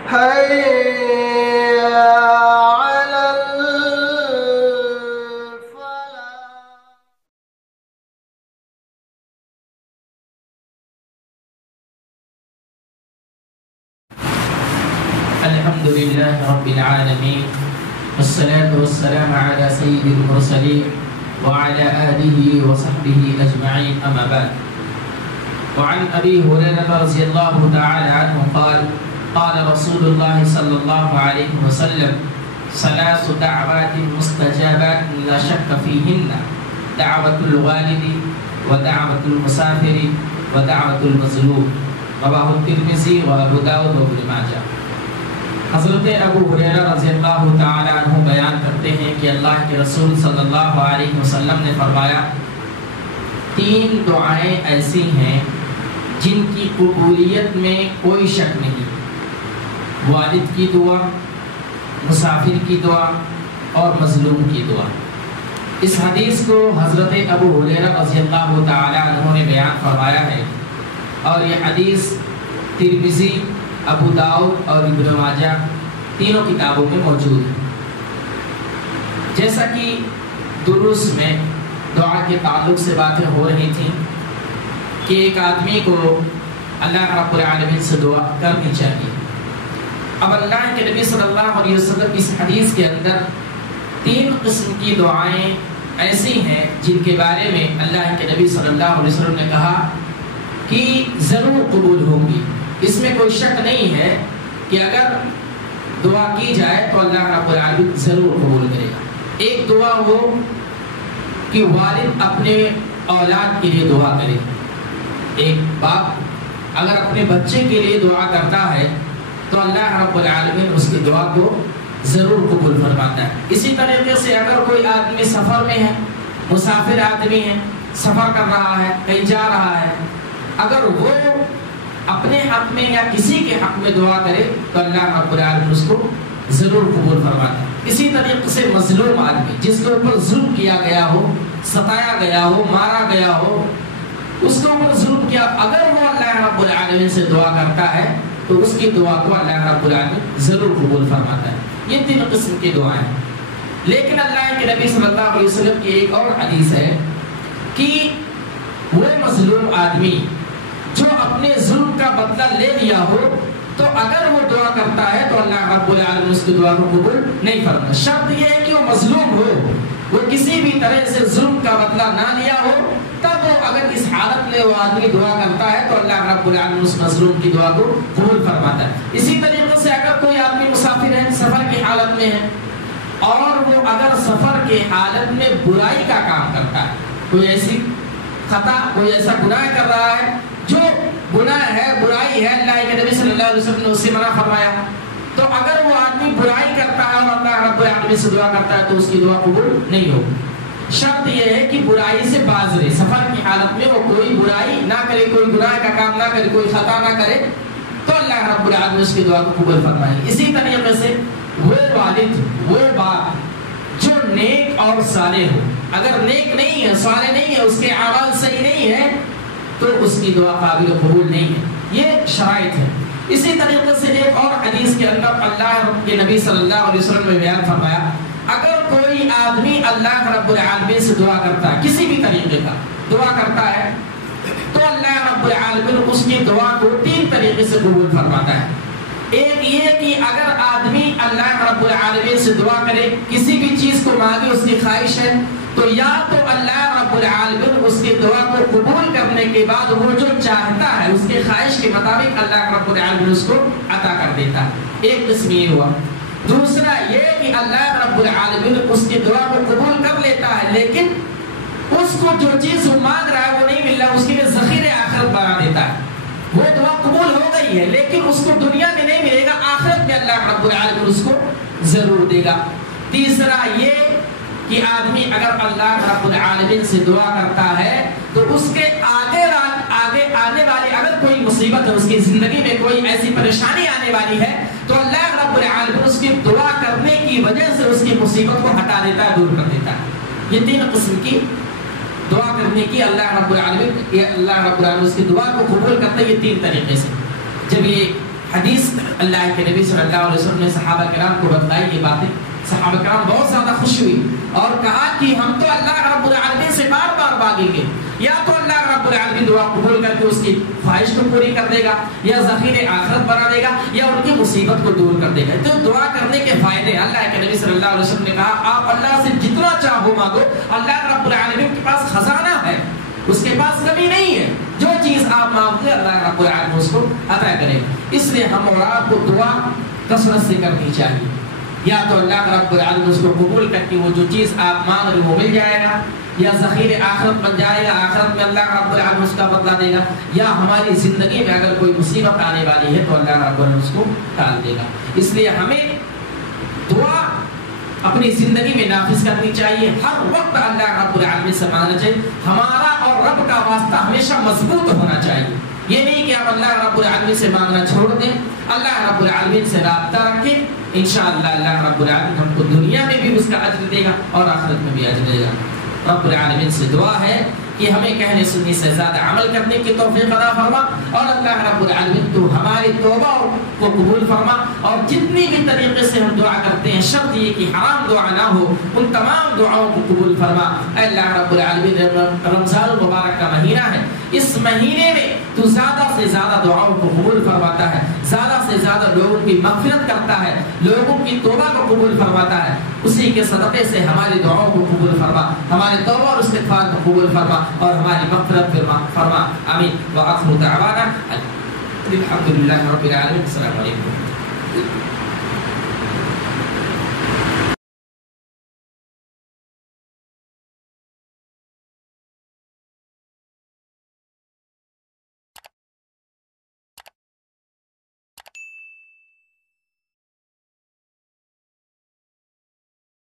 حي على الحمد لله رب العالمين والصلاة والسلام على سيد المرسلين وعلى آله وصحبه أجمعين أما بعد وعن أبي هريرة رضي الله تعالى عنه قال قال رسول الله صلى الله عليه وسلم ثلاث دعوات مستجابات لا شك فيهن دعوة الوالد ودعوة المسافر ودعوة المظلوم رواه الترمذي وأبو داود وابن ماجه۔ حضرت ابو ہریرہ رضی اللہ تعالی عنہ بیان کرتے ہیں کہ اللہ کے رسول صلی اللہ علیہ وسلم نے فرمایا 3 دعائیں ایسی ہیں جن کی قبولیت میں کوئی شک نہیں، والد کی دعا، مسافر کی دعا اور مظلوم کی دعا۔ اس حدیث کو حضرت ابو ہریرہ رضی اللہ تعالی عنہ نے بیان فرمایا ہے اور یہ حدیث ترمذی، ابو داؤد اور ابن ماجہ تینوں کتابوں میں موجود ہے۔ جیسا کہ دروس میں دعا کے تعلق سے باتیں ہو رہی تھیں کہ ایک آدمی کو اللہ رب العالمین سے دعا کرنی چاہیے۔ اب اللہ کے نبی صلی اللہ علیہ وسلم اس حدیث کے اندر 3 قسم کی دعائیں ایسی ہیں جن کے بارے میں اللہ کے نبی صلی اللہ علیہ وسلم نے کہا کہ ضرور قبول ہوں گی۔ اس میں کوئی شک نہیں ہے کہ اگر دعا کی جائے تو اللہ رب العالمین ضرور قبول کرے گا۔ ایک دعا ہو کہ والد اپنے اولاد کے لیے دعا کرے، ایک باپ اگر اپنے بچے کے لیے دعا کرتا ہے تو اللہ رب العالمین اس کی دعا کو ضرور قبول فرماتا ہے۔ اسی طریقے سے اگر کوئی آدمی سفر میں ہے، مسافر آدمی ہے، سفر کر رہا ہے، کہیں جا رہا ہے، اگر وہ اپنے حق میں یا کسی کے حق میں دعا کرے تو اللہ رب العالمین اس کو ضرور قبول فرماتا ہے۔ اسی طریقے سے مظلوم آدمی جس کے اوپر ظلم کیا گیا ہو، ستایا گیا ہو، مارا گیا ہو، اس کے اوپر ظلم کیا، اگر وہ اللہ رب العالمین سے دعا کرتا ہے تو اس کی دعا کو اللہ رب العالمین ضرور قبول فرماتا ہے۔ یہ 3 قسم کی دعائیں ہیں۔ لیکن اللہ کے نبی صلی اللہ علیہ وسلم کی ایک اور حدیث ہے کہ وہ مظلوم آدمی جو اپنے ظلم کا بدلہ لے لیا ہو تو اگر وہ دعا کرتا ہے تو اللہ رب العالمین اس کی دعا کو قبول نہیں فرماتا۔ شرط یہ ہے کہ وہ مظلوم ہو، وہ کسی بھی طرح سے ظلم کا بدلہ نہ لیا ہو، تب وہ اگر اس حالت میں وہ آدمی دعا کرتا ہے تو اللہ رب العالمین اس مظلوم کی دعا کو قبول فرماتا ہے۔ اسی طریقے سے اگر کوئی آدمی مسافر ہے، سفر کی حالت میں ہے اور وہ اگر سفر کی حالت میں برائی کا کام کرتا ہے، کوئی ایسی خطا، کوئی ایسا گناہ کر رہا ہے جو گناہ ہے، برائی ہے، اللہ کے نبی صلی اللہ علیہ وسلم نے اسے منع فرمایا، تو اگر وہ آدمی برائی کرتا ہے اور اللہ رب العالمین سے دعا کرتا ہے تو اس کی دعا قبول نہیں ہوگی۔ شرط یہ ہے کہ برائی سے باز رہے، سفر کی حالت میں وہ کوئی برائی نہ کرے، کوئی گناہ کا کام نہ کرے، کوئی خطا نہ کرے تو اللہ رب العالمین اس کی دعا کو قبول فرمائے۔ اسی طریقے سے وہ والد، وہ باپ جو نیک اور صالح ہو، اگر نیک نہیں ہے، صالح نہیں ہے، اس کے اعمال صحیح نہیں ہے تو اس کی دعا قابل قبول نہیں ہے۔ یہ شرائط ہے۔ اسی طریقے سے ایک اور حدیث کے اندر اللہ کے نبی صلی اللہ علیہ وسلم نے بیان فرمایا اگر کوئی آدمی اللہ رب العالمین سے دعا کرتا ہے، کسی بھی طریقے کا دعا کرتا ہے تو اللہ رب العالمین اس کی دعا کو 3 طریقے سے قبول فرماتا ہے۔ ایک یہ کہ اگر آدمی اللہ رب العالمین سے دعا کرے، کسی بھی چیز کو مانگے، اس کی خواہش ہے تو یا تو اللہ رب العالمین اس کی دعا کو قبول کرنے کے بعد وہ جو چاہتا ہے اس کی خواہش کے مطابق اللہ رب العالمین اس کو عطا کر دیتا ہے۔ ایک قسم یہ ہوا۔ دوسرا یہ کہ اللہ رب العالمین اس کی دعا کو قبول کر لیتا ہے لیکن اس کو جو چیز وہ مانگ رہا ہے وہ نہیں مل رہا، اس کے لیے ذخیرہ آخرت بنا دیتا ہے۔ وہ دعا قبول ہو گئی ہے لیکن اس کو دنیا میں نہیں ملے گا، آخرت میں اللہ رب العالمین اس کو ضرور دے گا۔ تیسرا یہ کہ آدمی اگر اللہ رب العالمین سے دعا کرتا ہے تو اس کے آگے آنے والی اگر کوئی مصیبت ہے، اس کی زندگی میں کوئی ایسی پریشانی آنے والی ہے تو اللہ رب العالمین اس کی دعا کرنے کی وجہ سے اس کی مصیبت کو ہٹا دیتا ہے، دور کر دیتا ہے۔ یہ 3 قسم کی دعا کرنے کی اللہ رب العالمین اس کی دعا کو قبول کرتا ہے، یہ 3 طریقے سے۔ جب یہ حدیث اللہ کے نبی صلی اللہ علیہ وسلم نے صحابہ کرام کو بتلائی یہ باتیں. صحابہ کرام بہت زیادہ خوش ہوئی اور کہا کہ ہم تو اللہ رب العالمین سے بار بار مانگیں گے, یا تو اللہ رب العالمین دعا قبول کر کے اس کی خواہش کو پوری کر دے گا, یا ذخیرے آخرت بنا دے گا, یا ان کی مصیبت کو دور کر دے گا. تو دعا کرنے کے فائدے, اللہ کے نبی صلی اللہ علیہ وسلم نے کہا آپ اللہ سے جتنا چاہو مانگو, اللہ رب العالمین کے پاس خزانہ ہے, اس کے پاس کمی نہیں ہے, جو چیز آپ مانگتے اللہ رب العالمین اس کو عطا کرے. اس لیے ہم اور آپ کو دعا کثرت سے کرنی چاہیے, یا تو اللہ رب العالمین اس کو قبول کر کے وہ جو چیز آپ مانگ رہے وہ مل جائے گا, یا ذخیرے آخرت بن جائے گا, آخرت میں اللہ رب العالمین اس کا بدلہ دے گا, یا ہماری زندگی میں اگر کوئی مصیبت آنے والی ہے تو اللہ رب العالمین اس کو ٹال دے گا. اس لیے ہمیں دعا اپنی زندگی میں نافذ کرنی چاہیے, ہر وقت اللہ رب العالمین سے مانگنا چاہیے. ہمارا اور رب کا واسطہ ہمیشہ مضبوط ہونا چاہیے, یہ نہیں کہ ہم اللہ رب العالمین سے مانگنا چھوڑ دیں, اللہ رب العالمین سے رابطہ رکھیں. انشاءاللہ اللہ رب العالمین ہم کو دنیا میں بھی اس کا اجر دے گا اور آخرت میں بھی اجر دے گا. رب العالمین سے دعا ہے کہ ہمیں کہنے سننے سے زیادہ عمل کرنے کی توفیق عطا فرما, اور اللہ رب العالمین تو ہماری توبہ کو قبول فرما, اور جتنی بھی طریقے سے ہم دعا کرتے ہیں شرط یہ کہ حرام دعا نہ ہو, ان تمام دعاؤں کو قبول فرما. اے اللہ رب العالمین رمضان المبارک کا مہینہ ہے, اس مہینے میں تو زیادہ سے زیادہ دعاؤں کو قبول فرماتا ہے, زیادہ سے زیادہ لوگوں کی مغفرت کرتا ہے, لوگوں کی توبہ کو قبول فرماتا ہے. اسی کے صدقے سے ہماری دعاؤں کو قبول فرما, ہمارے توبہ اور استغفار کو قبول فرما, اور ہماری مغفرت فرما. آمین. وآخر دعوانا الحمد للہ رب العالمین. السلام علیکم.